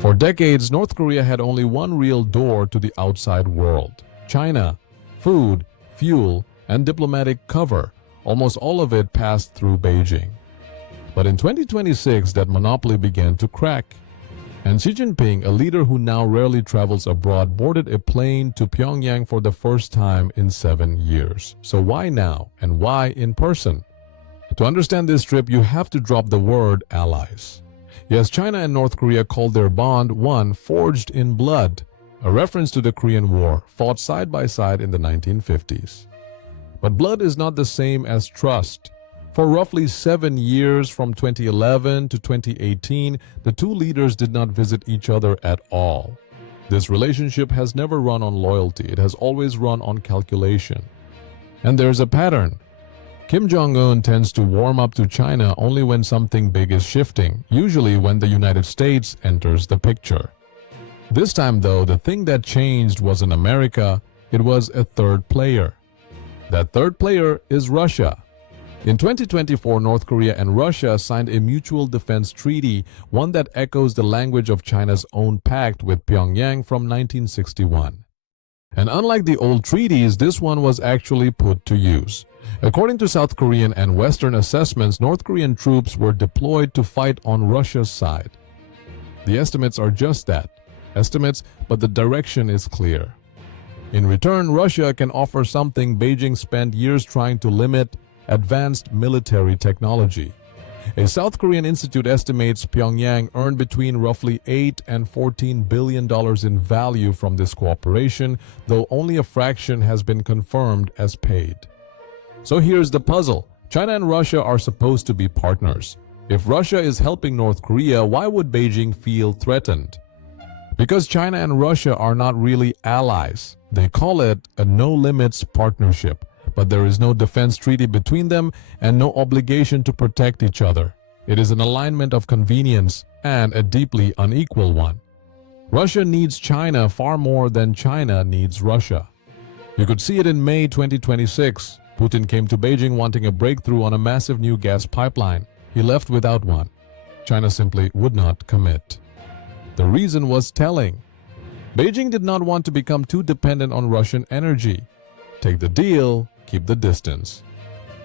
For decades, North Korea had only one real door to the outside world: China. Food, fuel, and diplomatic cover, almost all of it passed through Beijing. But in 2026, that monopoly began to crack. And Xi Jinping, a leader who now rarely travels abroad, boarded a plane to Pyongyang for the first time in 7 years. So why now, and why in person? To understand this trip, you have to drop the word allies. Yes, China and North Korea called their bond one forged in blood, a reference to the Korean War, fought side by side in the 1950s. But blood is not the same as trust. For roughly 7 years, from 2011 to 2018, the two leaders did not visit each other at all. This relationship has never run on loyalty. It has always run on calculation. And there's a pattern. Kim Jong-un tends to warm up to China only when something big is shifting, usually when the United States enters the picture. This time, though, the thing that changed wasn't America, it was a third player. That third player is Russia. In 2024, North Korea and Russia signed a mutual defense treaty, one that echoes the language of China's own pact with Pyongyang from 1961. And unlike the old treaties, this one was actually put to use. According to South Korean and Western assessments, North Korean troops were deployed to fight on Russia's side. The estimates are just that. Estimates, but the direction is clear. In return, Russia can offer something Beijing spent years trying to limit: advanced military technology. A South Korean institute estimates Pyongyang earned between roughly $8 and $14 billion in value from this cooperation, though only a fraction has been confirmed as paid. So here's the puzzle. China and Russia are supposed to be partners. If Russia is helping North Korea, why would Beijing feel threatened? Because China and Russia are not really allies. They call it a no-limits partnership, but there is no defense treaty between them and no obligation to protect each other. It is an alignment of convenience, and a deeply unequal one. Russia needs China far more than China needs Russia. You could see it in May 2026. Putin came to Beijing wanting a breakthrough on a massive new gas pipeline. He left without one. China simply would not commit. The reason was telling. Beijing did not want to become too dependent on Russian energy. Take the deal, keep the distance.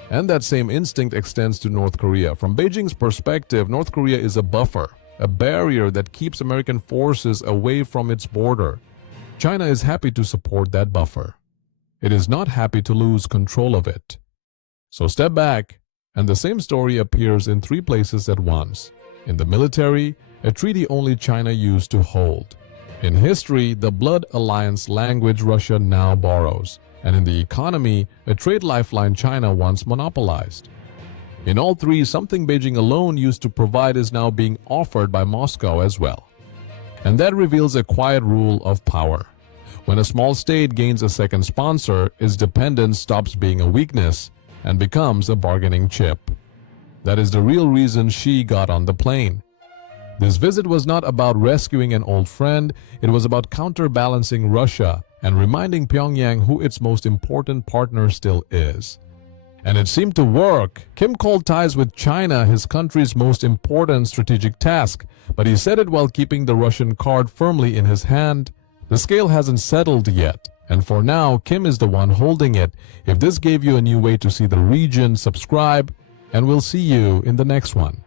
And that same instinct extends to North Korea. From Beijing's perspective, North Korea is a buffer, a barrier that keeps American forces away from its border. China is happy to support that buffer. It is not happy to lose control of it. So step back, and the same story appears in 3 places at once. In the military, a treaty only China used to hold. In history, the blood alliance language Russia now borrows. And in the economy, a trade lifeline China once monopolized. In all 3, something Beijing alone used to provide is now being offered by Moscow as well. And that reveals a quiet rule of power. When a small state gains a second sponsor, its dependence stops being a weakness and becomes a bargaining chip. That is the real reason Xi got on the plane. This visit was not about rescuing an old friend, it was about counterbalancing Russia and reminding Pyongyang who its most important partner still is. And it seemed to work. Kim called ties with China his country's most important strategic task, but he said it while keeping the Russian card firmly in his hand. The scale hasn't settled yet, and for now, Kim is the one holding it. If this gave you a new way to see the region, subscribe, and we'll see you in the next one.